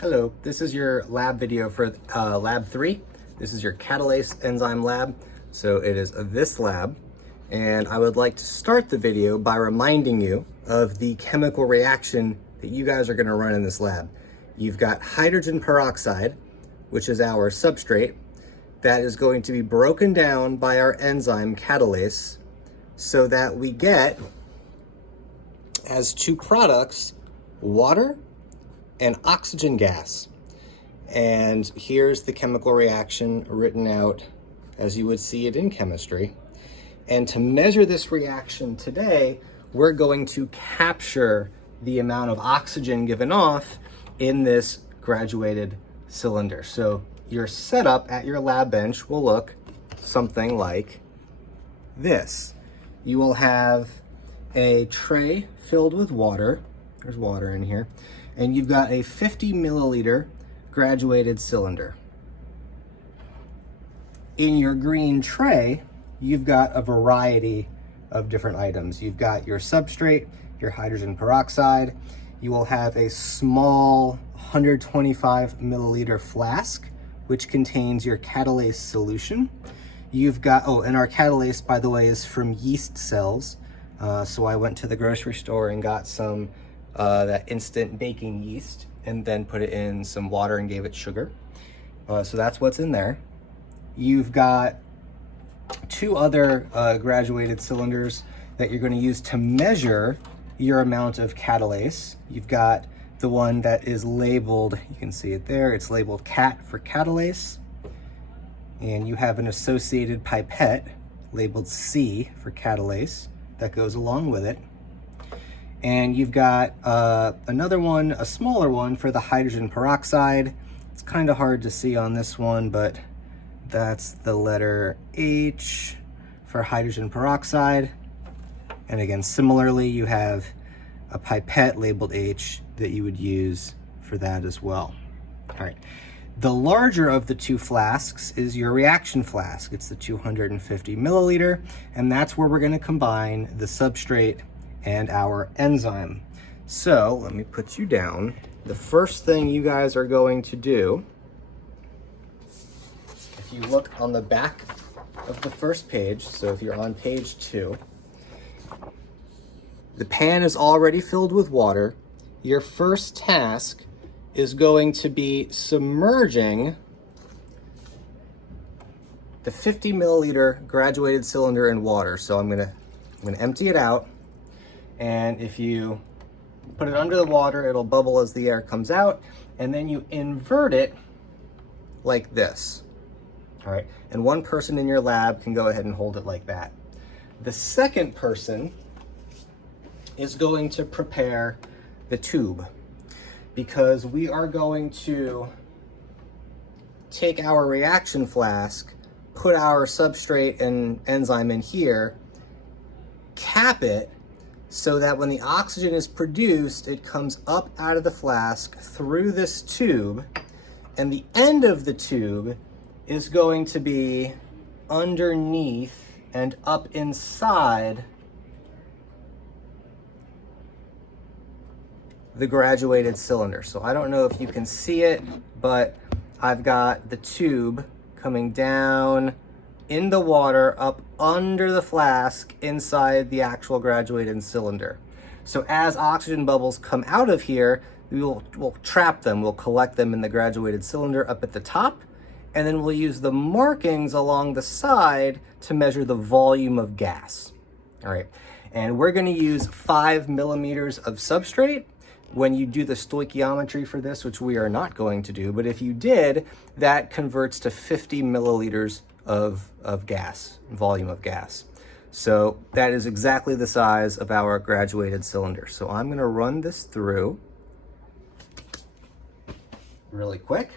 Hello, this is your lab video for lab 3. This is your Catalase enzyme lab. So it is this lab, and I would like to start the video by reminding you of the chemical reaction that you guys are going to run in this lab. You've got hydrogen peroxide, which is our substrate, that is going to be broken down by our enzyme Catalase so that we get, as two products, water and oxygen gas. And here's the chemical reaction written out as you would see it in chemistry. And to measure this reaction today, we're going to capture the amount of oxygen given off in this graduated cylinder. So your setup at your lab bench will look something like this. You will have a tray filled with water. There's water in here. And you've got a 50 milliliter graduated cylinder. In your green tray, you've got a variety of different items. You've got your substrate, your hydrogen peroxide. You will have a small 125 milliliter flask, which contains your Catalase solution. You've got, and our Catalase, by the way, is from yeast cells. So I went to the grocery store and got some that instant baking yeast and then put it in some water and gave it sugar. So that's what's in there. You've got two other graduated cylinders that you're going to use to measure your amount of Catalase. You've got the one that is labeled, you can see it there, it's labeled CAT for Catalase. And you have an associated pipette labeled C for Catalase that goes along with it. And you've got another one, a smaller one for the hydrogen peroxide. It's kind of hard to see on this one, but that's the letter H for hydrogen peroxide. And again, similarly, you have a pipette labeled H that you would use for that as well. All right. The larger of the two flasks is your reaction flask. It's the 250 milliliter, and that's where we're going to combine the substrate and our enzyme. So let me put you down. The first thing you guys are going to do, if you look on the back of the first page, so if you're on page 2, the pan is already filled with water. Your first task is going to be submerging the 50 milliliter graduated cylinder in water. So I'm gonna empty it out. And if you put it under the water, it'll bubble as the air comes out, and then you invert it like this. All right, and one person in your lab can go ahead and hold it like that. The second person is going to prepare the tube, because we are going to take our reaction flask, put our substrate and enzyme in here, cap it, so that when the oxygen is produced, it comes up out of the flask through this tube, and the end of the tube is going to be underneath and up inside the graduated cylinder. So I don't know if you can see it, but I've got the tube coming down in the water up under the flask inside the actual graduated cylinder. So as oxygen bubbles come out of here, we'll trap them, we'll collect them in the graduated cylinder up at the top, and then we'll use the markings along the side to measure the volume of gas. All right, and we're gonna use 5 millimeters of substrate. When you do the stoichiometry for this, which we are not going to do, but if you did, that converts to 50 milliliters of gas, volume of gas. So that is exactly the size of our graduated cylinder. So I'm going to run this through really quick.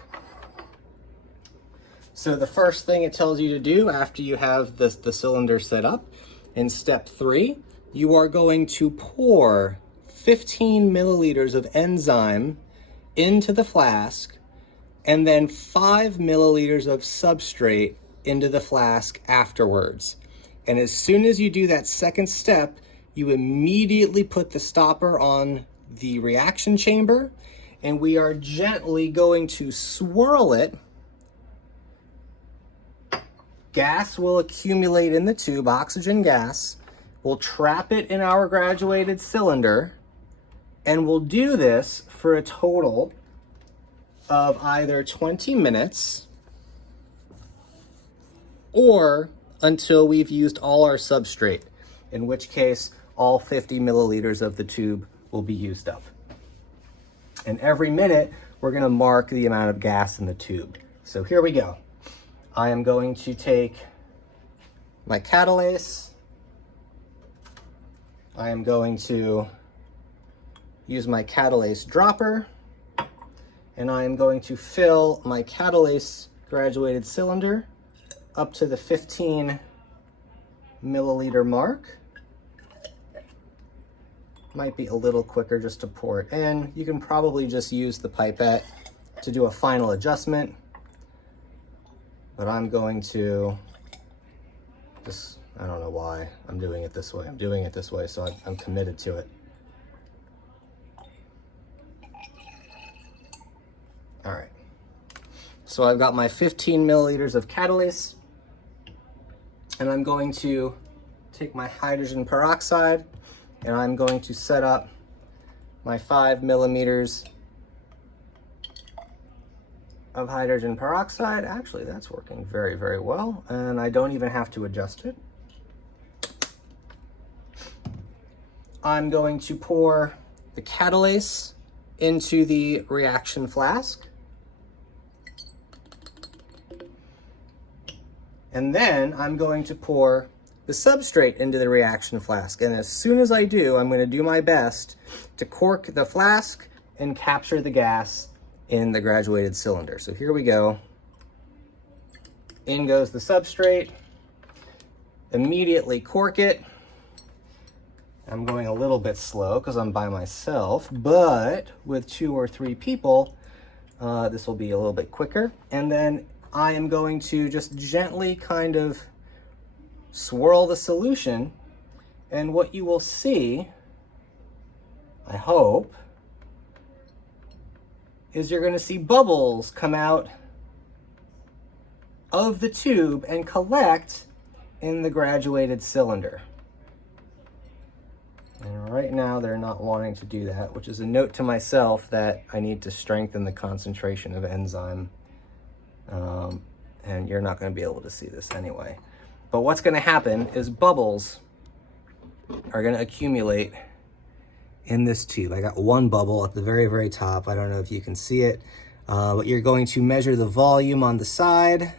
So the first thing it tells you to do after you have the cylinder set up, in step 3, you are going to pour 15 milliliters of enzyme into the flask, and then 5 milliliters of substrate into the flask afterwards. And as soon as you do that second step, you immediately put the stopper on the reaction chamber, and we are gently going to swirl it. Gas will accumulate in the tube, oxygen gas. We'll trap it in our graduated cylinder, and we'll do this for a total of either 20 minutes or until we've used all our substrate, in which case all 50 milliliters of the tube will be used up. And every minute, we're gonna mark the amount of gas in the tube. So here we go. I am going to take my Catalase. I am going to use my Catalase dropper, and I am going to fill my Catalase graduated cylinder up to the 15 milliliter mark. Might be a little quicker just to pour it in. You can probably just use the pipette to do a final adjustment, but I'm going to just, I don't know why I'm doing it this way. I'm doing it this way, so I'm committed to it. All right, so I've got my 15 milliliters of Catalase, and I'm going to take my hydrogen peroxide, and I'm going to set up my 5 millimeters of hydrogen peroxide. Actually, that's working very, very well, and I don't even have to adjust it. I'm going to pour the Catalase into the reaction flask. And then I'm going to pour the substrate into the reaction flask. And as soon as I do, I'm going to do my best to cork the flask and capture the gas in the graduated cylinder. So here we go. In goes the substrate. Immediately cork it. I'm going a little bit slow because I'm by myself, but with 2 or 3 people, this will be a little bit quicker. And then I am going to just gently kind of swirl the solution, and what you will see, I hope, is you're going to see bubbles come out of the tube and collect in the graduated cylinder. And right now they're not wanting to do that, which is a note to myself that I need to strengthen the concentration of enzyme. And you're not going to be able to see this anyway. But what's going to happen is bubbles are going to accumulate in this tube. I got one bubble at the very, very top. I don't know if you can see it, but you're going to measure the volume on the side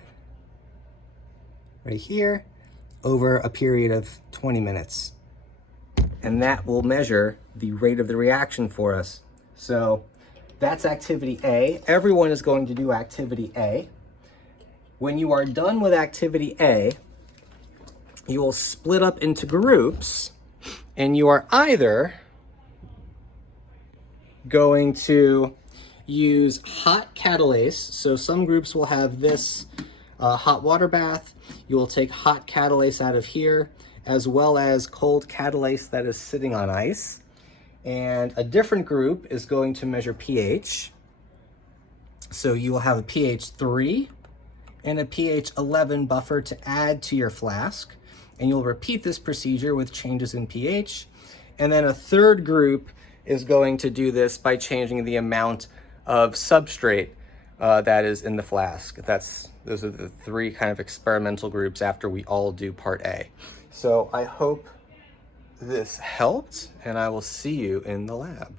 right here over a period of 20 minutes. And that will measure the rate of the reaction for us. So that's activity A. Everyone is going to do activity A. When you are done with activity A, you will split up into groups, and you are either going to use hot Catalase. So some groups will have this hot water bath. You will take hot Catalase out of here, as well as cold Catalase that is sitting on ice. And a different group is going to measure pH. So you will have a pH 3 and a pH 11 buffer to add to your flask. And you'll repeat this procedure with changes in pH. And then a third group is going to do this by changing the amount of substrate that is in the flask. Those are the 3 kind of experimental groups after we all do part A. So I hope this helped, and I will see you in the lab.